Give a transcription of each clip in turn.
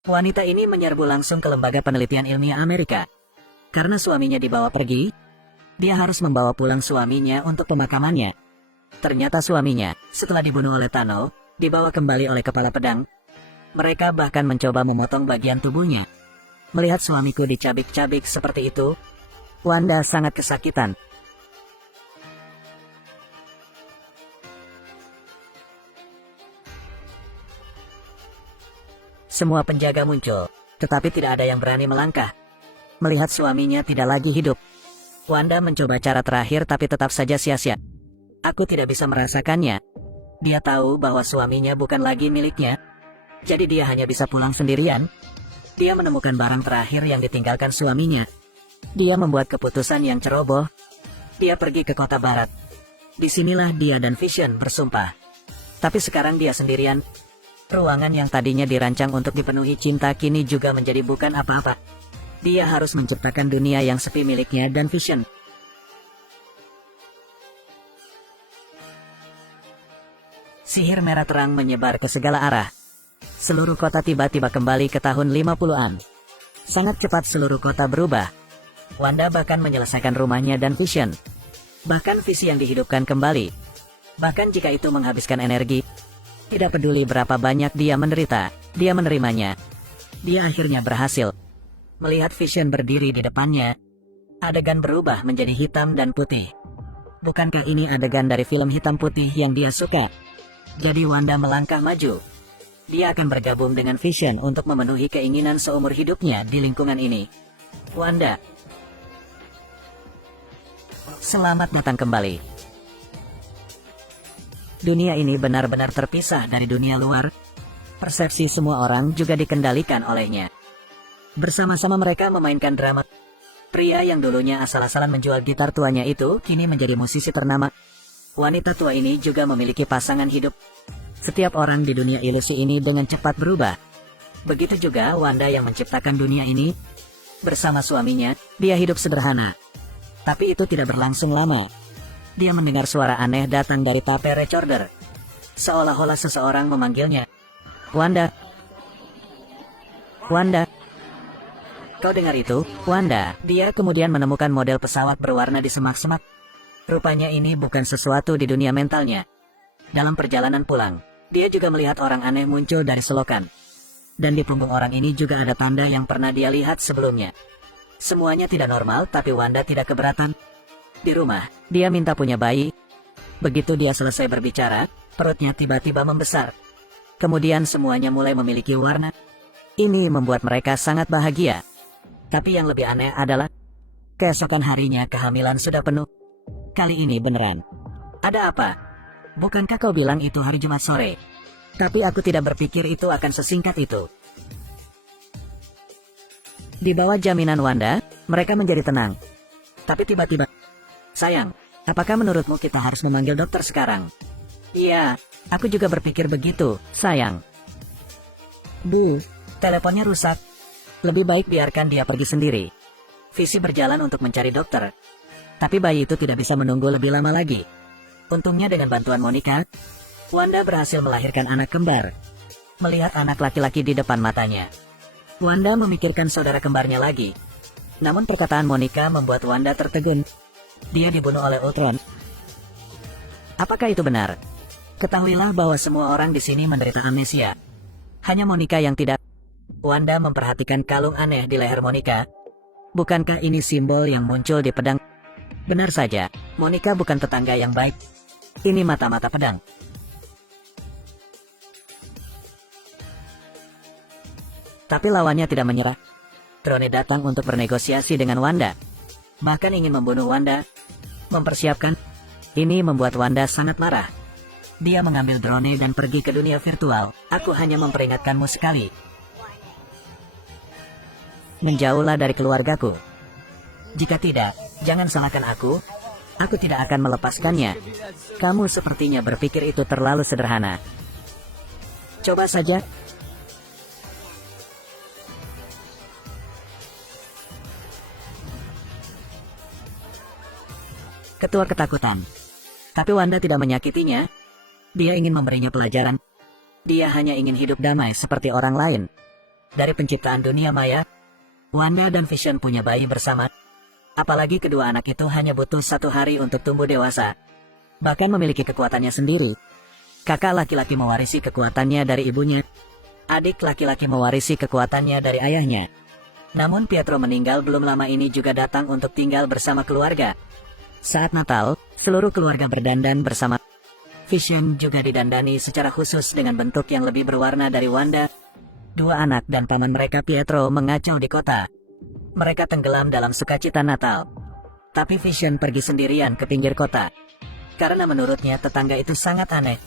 Wanita ini menyerbu langsung ke lembaga penelitian ilmiah Amerika. Karena suaminya dibawa pergi, dia harus membawa pulang suaminya untuk pemakamannya. Ternyata suaminya, setelah dibunuh oleh Tano, dibawa kembali oleh kepala pedang. Mereka bahkan mencoba memotong bagian tubuhnya. Melihat suamiku dicabik-cabik seperti itu, Wanda sangat kesakitan. Semua penjaga muncul, tetapi tidak ada yang berani melangkah. Melihat suaminya tidak lagi hidup, Wanda mencoba cara terakhir tapi tetap saja sia-sia. Aku tidak bisa merasakannya. Dia tahu bahwa suaminya bukan lagi miliknya, jadi dia hanya bisa pulang sendirian. Dia menemukan barang terakhir yang ditinggalkan suaminya. Dia membuat keputusan yang ceroboh. Dia pergi ke kota barat. Disinilah dia dan Vision bersumpah. Tapi sekarang dia sendirian. Ruangan yang tadinya dirancang untuk dipenuhi cinta kini juga menjadi bukan apa-apa. Dia harus menciptakan dunia yang sepi miliknya dan Vision. Sihir merah terang menyebar ke segala arah. Seluruh kota tiba-tiba kembali ke tahun 50-an. Sangat cepat seluruh kota berubah. Wanda bahkan menyelesaikan rumahnya dan Vision. Bahkan visi yang dihidupkan kembali. Bahkan jika itu menghabiskan energi. Tidak peduli berapa banyak dia menderita, dia menerimanya. Dia akhirnya berhasil. Melihat Vision berdiri di depannya, adegan berubah menjadi hitam dan putih. Bukankah ini adegan dari film hitam putih yang dia suka? Jadi Wanda melangkah maju. Dia akan bergabung dengan Vision untuk memenuhi keinginan seumur hidupnya di lingkungan ini. Wanda, selamat datang kembali. Dunia ini benar-benar terpisah dari dunia luar. Persepsi semua orang juga dikendalikan olehnya. Bersama-sama mereka memainkan drama. Pria yang dulunya asal-asalan menjual gitar tuanya itu kini menjadi musisi ternama. Wanita tua ini juga memiliki pasangan hidup. Setiap orang di dunia ilusi ini dengan cepat berubah. Begitu juga Wanda yang menciptakan dunia ini. Bersama suaminya, dia hidup sederhana. Tapi itu tidak berlangsung lama. Dia mendengar suara aneh datang dari tape recorder. Seolah-olah seseorang memanggilnya. Wanda. Wanda. Kau dengar itu, Wanda? Dia kemudian menemukan model pesawat berwarna di semak-semak. Rupanya ini bukan sesuatu di dunia mentalnya. Dalam perjalanan pulang, dia juga melihat orang aneh muncul dari selokan. Dan di punggung orang ini juga ada tanda yang pernah dia lihat sebelumnya. Semuanya tidak normal, tapi Wanda tidak keberatan. Di rumah, dia minta punya bayi. Begitu dia selesai berbicara, perutnya tiba-tiba membesar. Kemudian semuanya mulai memiliki warna. Ini membuat mereka sangat bahagia. Tapi yang lebih aneh adalah, keesokan harinya kehamilan sudah penuh. Kali ini beneran. Ada apa? Bukankah kau bilang itu hari Jumat sore? Tapi aku tidak berpikir itu akan sesingkat itu. Di bawah jaminan Wanda, mereka menjadi tenang. Tapi tiba-tiba, sayang, apakah menurutmu kita harus memanggil dokter sekarang? Iya, aku juga berpikir begitu, sayang. Bu, teleponnya rusak. Lebih baik biarkan dia pergi sendiri. Visi berjalan untuk mencari dokter. Tapi bayi itu tidak bisa menunggu lebih lama lagi. Untungnya dengan bantuan Monica, Wanda berhasil melahirkan anak kembar. Melihat anak laki-laki di depan matanya, Wanda memikirkan saudara kembarnya lagi. Namun perkataan Monica membuat Wanda tertegun. Dia dibunuh oleh Ultron. Apakah itu benar? Ketahuilah bahwa semua orang di sini menderita amnesia. Hanya Monica yang tidak. Wanda memperhatikan kalung aneh di leher Monica. Bukankah ini simbol yang muncul di pedang? Benar saja, Monica bukan tetangga yang baik. Ini mata-mata pedang. Tapi lawannya tidak menyerah. Drone datang untuk bernegosiasi dengan Wanda. Bahkan ingin membunuh Wanda. Mempersiapkan. Ini membuat Wanda sangat marah. Dia mengambil drone dan pergi ke dunia virtual. Aku hanya memperingatkanmu sekali. Menjauhlah dari keluargaku. Jika tidak, jangan salahkan aku. Aku tidak akan melepaskannya. Kamu sepertinya berpikir itu terlalu sederhana. Coba saja. Ketua ketakutan. Tapi Wanda tidak menyakitinya. Dia ingin memberinya pelajaran. Dia hanya ingin hidup damai seperti orang lain. Dari penciptaan dunia maya, Wanda dan Vision punya bayi bersama. Apalagi kedua anak itu hanya butuh 1 hari untuk tumbuh dewasa. Bahkan memiliki kekuatannya sendiri. Kakak laki-laki mewarisi kekuatannya dari ibunya. Adik laki-laki mewarisi kekuatannya dari ayahnya. Namun Pietro meninggal belum lama ini juga datang untuk tinggal bersama keluarga. Saat Natal, seluruh keluarga berdandan bersama. Vision juga didandani secara khusus dengan bentuk yang lebih berwarna dari Wanda. 2 anak dan paman mereka Pietro mengacau di kota. Mereka tenggelam dalam sukacita Natal. Tapi Vision pergi sendirian ke pinggir kota. Karena menurutnya tetangga itu sangat aneh.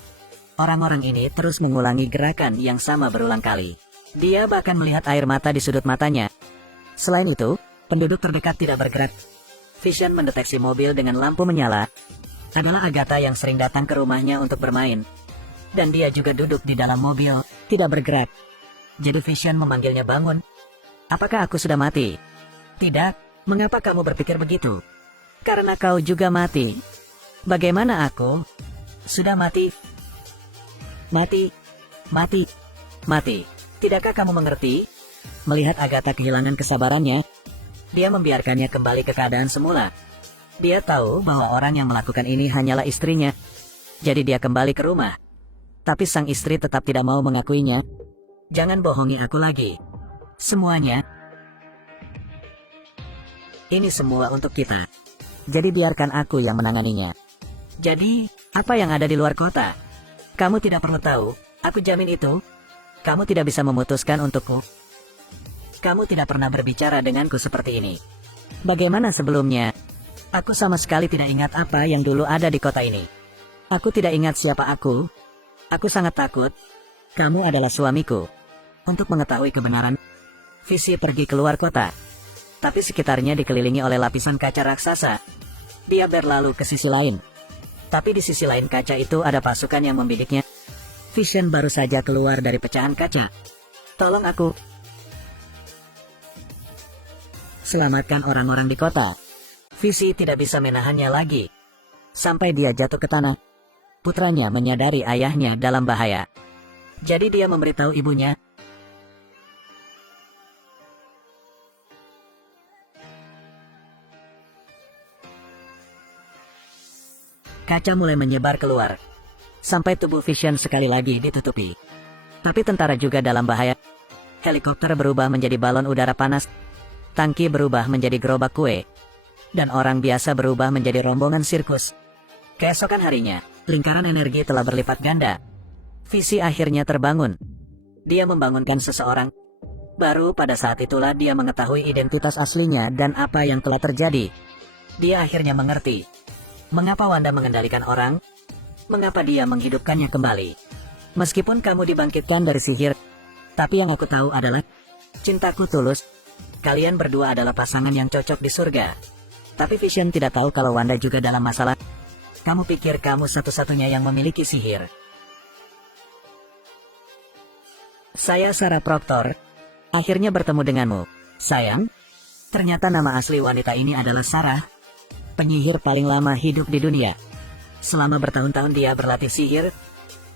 Orang-orang ini terus mengulangi gerakan yang sama berulang kali. Dia bahkan melihat air mata di sudut matanya. Selain itu, penduduk terdekat tidak bergerak. Vision mendeteksi mobil dengan lampu menyala. Adalah Agatha yang sering datang ke rumahnya untuk bermain. Dan dia juga duduk di dalam mobil, tidak bergerak. Jadi Vision memanggilnya bangun. Apakah aku sudah mati? Tidak, mengapa kamu berpikir begitu? Karena kau juga mati. Bagaimana aku? Sudah mati. Mati. Mati. Mati. Tidakkah kamu mengerti? Melihat Agatha kehilangan kesabarannya, dia membiarkannya kembali ke keadaan semula. Dia tahu bahwa orang yang melakukan ini hanyalah istrinya. Jadi dia kembali ke rumah. Tapi sang istri tetap tidak mau mengakuinya. Jangan bohongi aku lagi. Semuanya. Ini semua untuk kita. Jadi biarkan aku yang menanganinya. Jadi, apa yang ada di luar kota? Kamu tidak perlu tahu. Aku jamin itu. Kamu tidak bisa memutuskan untukku. Kamu tidak pernah berbicara denganku seperti ini. Bagaimana sebelumnya? Aku sama sekali tidak ingat apa yang dulu ada di kota ini. Aku tidak ingat siapa aku. Aku sangat takut. Kamu adalah suamiku. Untuk mengetahui kebenaran, Visi pergi keluar kota. Tapi sekitarnya dikelilingi oleh lapisan kaca raksasa. Dia berlalu ke sisi lain. Tapi di sisi lain kaca itu ada pasukan yang membidiknya. Vision baru saja keluar dari pecahan kaca. Tolong aku. Selamatkan orang-orang di kota. Visi tidak bisa menahannya lagi. Sampai dia jatuh ke tanah. Putranya menyadari ayahnya dalam bahaya. Jadi dia memberitahu ibunya. Kaca mulai menyebar keluar. Sampai tubuh Vision sekali lagi ditutupi. Tapi tentara juga dalam bahaya. Helikopter berubah menjadi balon udara panas. Tangki berubah menjadi gerobak kue. Dan orang biasa berubah menjadi rombongan sirkus. Keesokan harinya, lingkaran energi telah berlipat ganda. Visi akhirnya terbangun. Dia membangunkan seseorang. Baru pada saat itulah dia mengetahui identitas aslinya dan apa yang telah terjadi. Dia akhirnya mengerti. Mengapa Wanda mengendalikan orang? Mengapa dia menghidupkannya kembali? Meskipun kamu dibangkitkan dari sihir, tapi yang aku tahu adalah cintaku tulus. Kalian berdua adalah pasangan yang cocok di surga. Tapi Vision tidak tahu kalau Wanda juga dalam masalah. Kamu pikir kamu satu-satunya yang memiliki sihir. Saya Sarah Proctor. Akhirnya bertemu denganmu. Sayang, ternyata nama asli wanita ini adalah Sarah. Penyihir paling lama hidup di dunia. Selama bertahun-tahun dia berlatih sihir,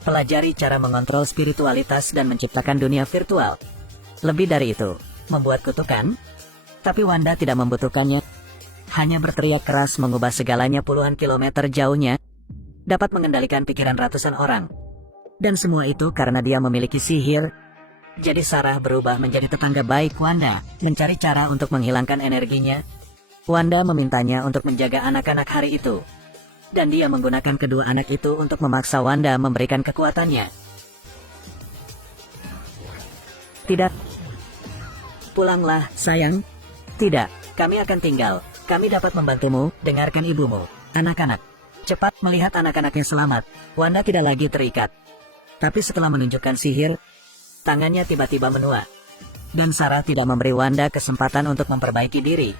pelajari cara mengontrol spiritualitas dan menciptakan dunia virtual. Lebih dari itu, membuat kutukan. Tapi Wanda tidak membutuhkannya. Hanya berteriak keras mengubah segalanya puluhan kilometer jauhnya. Dapat mengendalikan pikiran ratusan orang. Dan semua itu karena dia memiliki sihir. Jadi Sarah berubah menjadi tetangga baik Wanda, mencari cara untuk menghilangkan energinya. Wanda memintanya untuk menjaga anak-anak hari itu. Dan dia menggunakan kedua anak itu untuk memaksa Wanda memberikan kekuatannya. Tidak. Pulanglah, sayang. Tidak, kami akan tinggal. Kami dapat membantumu, dengarkan ibumu. Anak-anak. Cepat melihat anak-anaknya selamat. Wanda tidak lagi terikat. Tapi setelah menunjukkan sihir, tangannya tiba-tiba menua. Dan Sarah tidak memberi Wanda kesempatan untuk memperbaiki diri.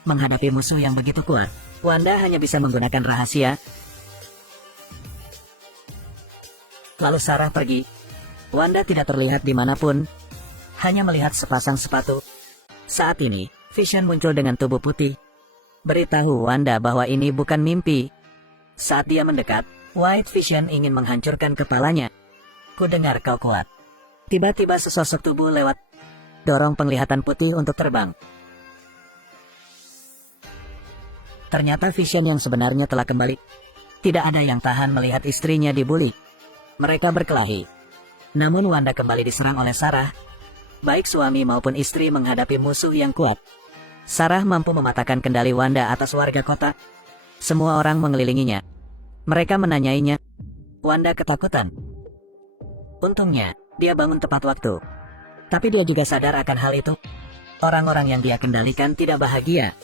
Menghadapi musuh yang begitu kuat, Wanda hanya bisa menggunakan rahasia. Lalu Sarah pergi. Wanda tidak terlihat dimanapun. Hanya melihat sepasang sepatu. Saat ini, Vision muncul dengan tubuh putih. Beritahu Wanda bahwa ini bukan mimpi. Saat dia mendekat, White Vision ingin menghancurkan kepalanya. Ku dengar kau kuat. Tiba-tiba sesosok tubuh lewat. dorong penglihatan putih untuk terbang. Ternyata Vision yang sebenarnya telah kembali. Tidak ada yang tahan melihat istrinya dibuli. Mereka berkelahi. Namun Wanda kembali diserang oleh Sarah. Baik suami maupun istri menghadapi musuh yang kuat. Sarah mampu mematahkan kendali Wanda atas warga kota. Semua orang mengelilinginya. Mereka menanyainya. Wanda ketakutan. Untungnya, dia bangun tepat waktu. Tapi dia juga sadar akan hal itu. Orang-orang yang dia kendalikan tidak bahagia.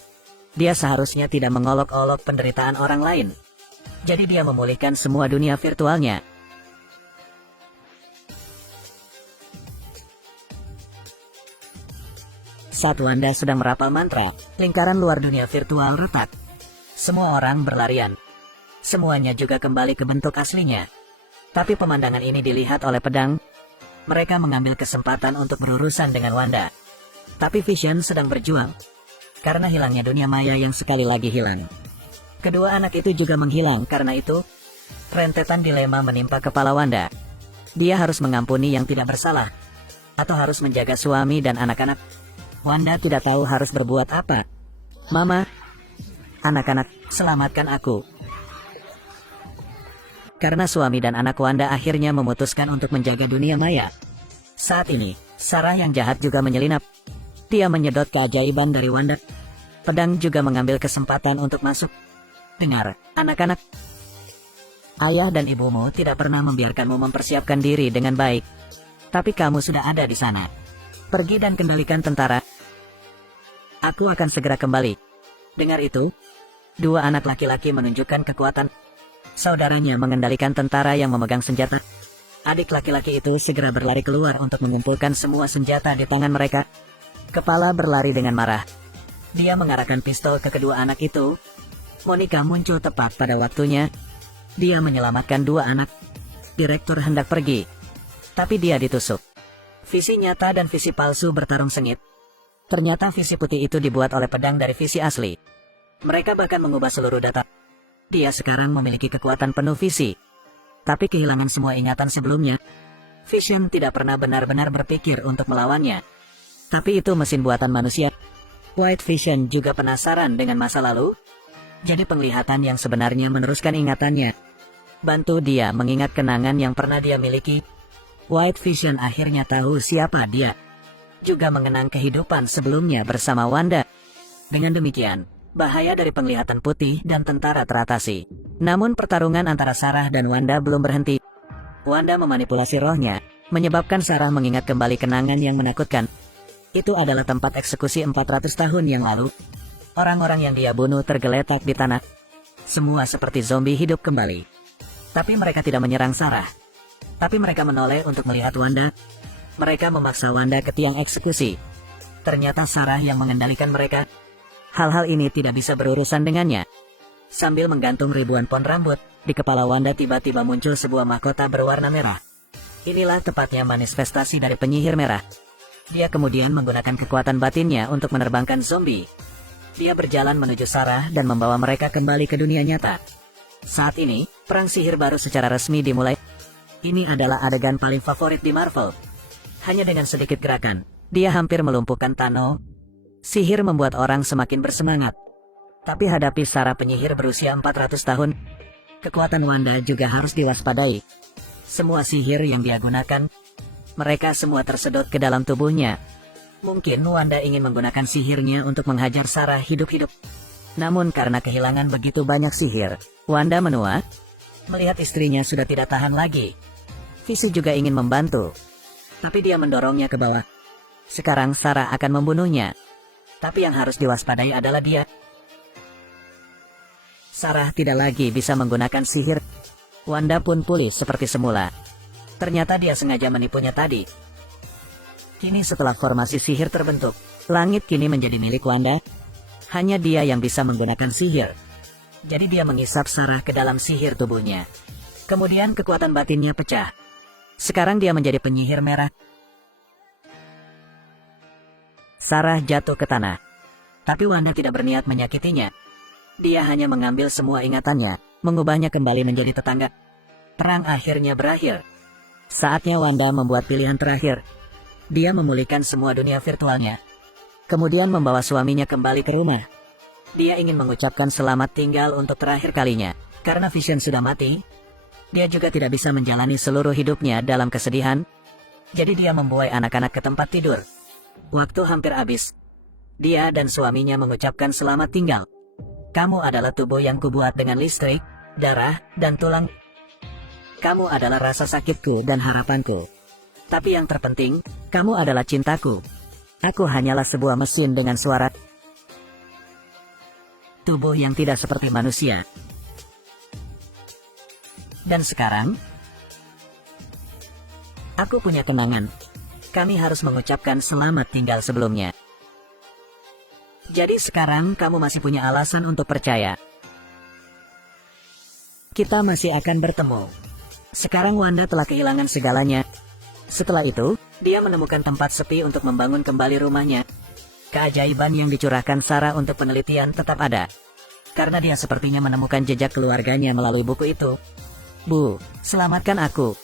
Dia seharusnya tidak mengolok-olok penderitaan orang lain. Jadi dia memulihkan semua dunia virtualnya. Saat Wanda sedang merapal mantra, lingkaran luar dunia virtual retak. Semua orang berlarian. Semuanya juga kembali ke bentuk aslinya. Tapi pemandangan ini dilihat oleh pedang. Mereka mengambil kesempatan untuk berurusan dengan Wanda. Tapi Vision sedang berjuang. Karena hilangnya dunia maya yang sekali lagi hilang. Kedua anak itu juga menghilang, karena itu rentetan dilema menimpa kepala Wanda. Dia harus mengampuni yang tidak bersalah. Atau harus menjaga suami dan anak-anak. Wanda tidak tahu harus berbuat apa. Mama, anak-anak, selamatkan aku. Karena suami dan anak Wanda akhirnya memutuskan untuk menjaga dunia maya. Saat ini, Sarah yang jahat juga menyelinap. Dia menyedot keajaiban dari Wanda. Pedang juga mengambil kesempatan untuk masuk. Dengar, anak-anak. Ayah dan ibumu tidak pernah membiarkanmu mempersiapkan diri dengan baik. Tapi kamu sudah ada di sana. Pergi dan kendalikan tentara. Aku akan segera kembali. Dengar itu, dua anak laki-laki menunjukkan kekuatan. Saudaranya mengendalikan tentara yang memegang senjata. Adik laki-laki itu segera berlari keluar untuk mengumpulkan semua senjata di tangan mereka. Kepala berlari dengan marah. Dia mengarahkan pistol ke kedua anak itu. Monica muncul tepat pada waktunya. Dia menyelamatkan dua anak. Direktur hendak pergi. Tapi dia ditusuk. Visi nyata dan visi palsu bertarung sengit. Ternyata visi putih itu dibuat oleh pedang dari visi asli. Mereka bahkan mengubah seluruh data. Dia sekarang memiliki kekuatan penuh visi. Tapi kehilangan semua ingatan sebelumnya. Vision tidak pernah benar-benar berpikir untuk melawannya. Tapi itu mesin buatan manusia. White Vision juga penasaran dengan masa lalu. Jadi penglihatan yang sebenarnya meneruskan ingatannya. Bantu dia mengingat kenangan yang pernah dia miliki. White Vision akhirnya tahu siapa dia. Juga mengenang kehidupan sebelumnya bersama Wanda. Dengan demikian, bahaya dari penglihatan putih dan tentara teratasi. Namun pertarungan antara Sarah dan Wanda belum berhenti. Wanda memanipulasi rohnya, menyebabkan Sarah mengingat kembali kenangan yang menakutkan. Itu adalah tempat eksekusi 400 tahun yang lalu. Orang-orang yang dia bunuh tergeletak di tanah. Semua seperti zombie hidup kembali. Tapi mereka tidak menyerang Sarah. Tapi mereka menoleh untuk melihat Wanda. Mereka memaksa Wanda ke tiang eksekusi. Ternyata Sarah yang mengendalikan mereka. Hal-hal ini tidak bisa berurusan dengannya. Sambil menggantung ribuan pon rambut, di kepala Wanda tiba-tiba muncul sebuah mahkota berwarna merah. Inilah tepatnya manifestasi dari penyihir merah. Dia kemudian menggunakan kekuatan batinnya untuk menerbangkan zombie. Dia berjalan menuju Sarah dan membawa mereka kembali ke dunia nyata. Saat ini, perang sihir baru secara resmi dimulai. Ini adalah adegan paling favorit di Marvel. Hanya dengan sedikit gerakan, dia hampir melumpuhkan Thanos. Sihir membuat orang semakin bersemangat. Tapi hadapi Sarah penyihir berusia 400 tahun, kekuatan Wanda juga harus diwaspadai. Semua sihir yang dia gunakan, mereka semua tersedot ke dalam tubuhnya. Mungkin Wanda ingin menggunakan sihirnya untuk menghajar Sarah hidup-hidup. Namun karena kehilangan begitu banyak sihir, Wanda menua. Melihat istrinya sudah tidak tahan lagi. Visi juga ingin membantu. Tapi dia mendorongnya ke bawah. Sekarang Sarah akan membunuhnya. Tapi yang harus diwaspadai adalah dia. Sarah tidak lagi bisa menggunakan sihir. Wanda pun pulih seperti semula. Ternyata dia sengaja menipunya tadi. Kini setelah formasi sihir terbentuk, langit kini menjadi milik Wanda. Hanya dia yang bisa menggunakan sihir. Jadi dia mengisap Sarah ke dalam sihir tubuhnya. Kemudian kekuatan batinnya pecah. Sekarang dia menjadi penyihir merah. Sarah jatuh ke tanah. Tapi Wanda tidak berniat menyakitinya. Dia hanya mengambil semua ingatannya, mengubahnya kembali menjadi tetangga. Perang akhirnya berakhir. Saatnya Wanda membuat pilihan terakhir. dia memulihkan semua dunia virtualnya. Kemudian membawa suaminya kembali ke rumah. Dia ingin mengucapkan selamat tinggal untuk terakhir kalinya. Karena Vision sudah mati, dia juga tidak bisa menjalani seluruh hidupnya dalam kesedihan. Jadi dia membawa anak-anak ke tempat tidur. Waktu hampir habis. Dia dan suaminya mengucapkan selamat tinggal. Kamu adalah tubuh yang kubuat dengan listrik, darah, dan tulang. Kamu adalah rasa sakitku dan harapanku. Tapi yang terpenting, kamu adalah cintaku. Aku hanyalah sebuah mesin dengan suara tubuh yang tidak seperti manusia. Dan sekarang, aku punya kenangan. Kami harus mengucapkan selamat tinggal sebelumnya. Jadi sekarang kamu masih punya alasan untuk percaya. Kita masih akan bertemu. Sekarang Wanda telah kehilangan segalanya. Setelah itu, dia menemukan tempat sepi untuk membangun kembali rumahnya. Keajaiban yang dicurahkan Sarah untuk penelitian tetap ada. Karena dia sepertinya menemukan jejak keluarganya melalui buku itu. Bu, selamatkan aku.